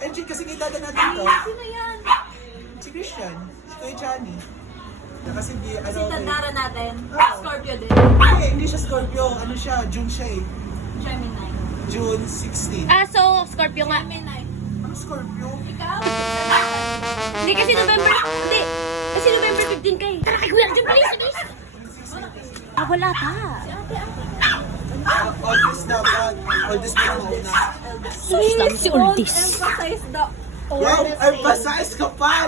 Engine kasi kita natin to. Sino yan? Si Christian. Si Kuya Johnny. Kasi di, Kasi ano, tandara natin. Scorpio din. hindi siya Scorpio. Ano siya? June siya eh. Gemini. June 16. Ah, so, Scorpio nga. Gemini. Ano Scorpio? Ikaw? Hindi, kasi November, hindi. Kasi November 15 kay. Tara kay Kuya Arjun, bilis, bilis. Ah, wala pa. Oldest na ba? Oldest na mauna. Sus lang si Oldis. Emphasize the Wow! Emphasize ka pa!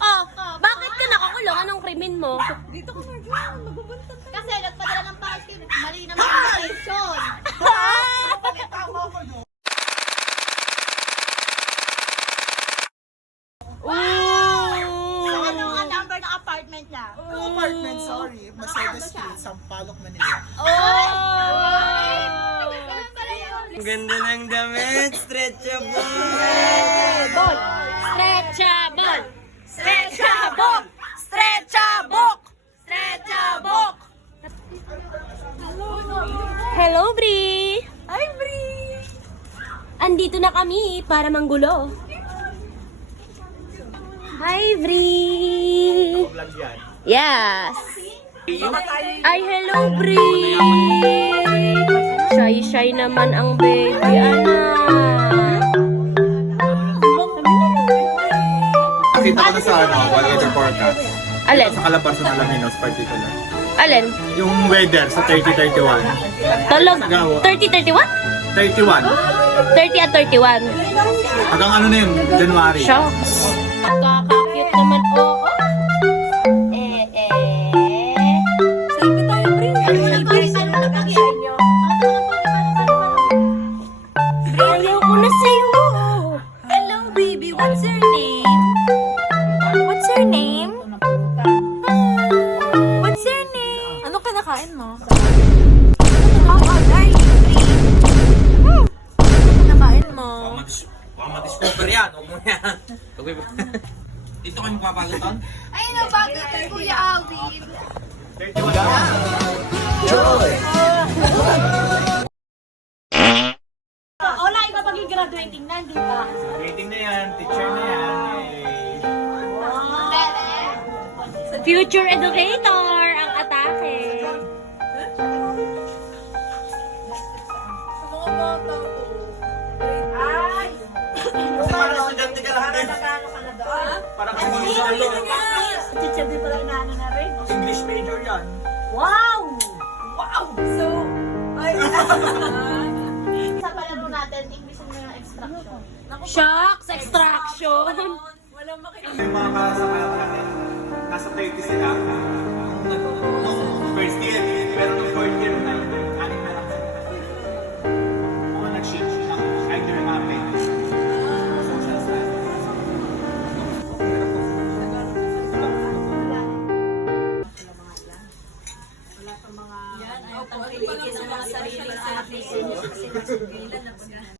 Oh, bakit ka nakakulong? Anong krimen mo? Dito ka na dyan. Magbubuntan tayo. Kasi nagpadala ng package, mali naman ang location. Tama ko no? So, ano ang number ng apartment niya? Apartment, sorry. Mercedes Street, Sampaloc, Manila. Ang ganda ng damit, stretchable. Stretchable! Stretchable! Stretchable! Stretchable! Hello, Bri! Hi, Bri! Andito na kami para manggulo. Hi, Bri! Yes! Ay, hello, Bri! Shy-shy naman ang baby, anak. Nakita ko na sa weather forecast. Alin? Sa Calabarzon Alaminos particular. Alin? Yung weather sa 30-31. Tolog? 30-31? 31. 30 at 31. Hanggang ano na yun, January. Shocks. Kakakute naman. Oo. Selfie tayo, Bri. Selfie tayo na pag-i. Ayaw ko na sa'yo. Hello, baby. What's your name? What's your name? What's your name? Ano kinakain mo? How old are you, Bri? Ano kinakain mo? Baka ma-discover yan. Huwag mo yan. Dito kami papagutan. Ay, nabago kay Kuya Alvin. Wala, iba pagiging graduating na, di ba? Rating na yan, teacher na yan. Future educator ang atake. Sa mga bata ko. Ay! Parang estudyante ka lang rin. Nagkano ka na doon? Parang kumusalo. Teacher din pala na ano na rin. English major yan. Wow! Wow! So, ay, Sa palaro natin, English mo yung extraction. Shocks, extraction. walang makinig. Yung mga kasakala natin, nasa 30 sila. First year, pero nung fourth year na, anim na lang sila. Mga nag-shift ng either mapping. Social studies. Yan, ayaw tangkilikin ang mga sarili sa atin.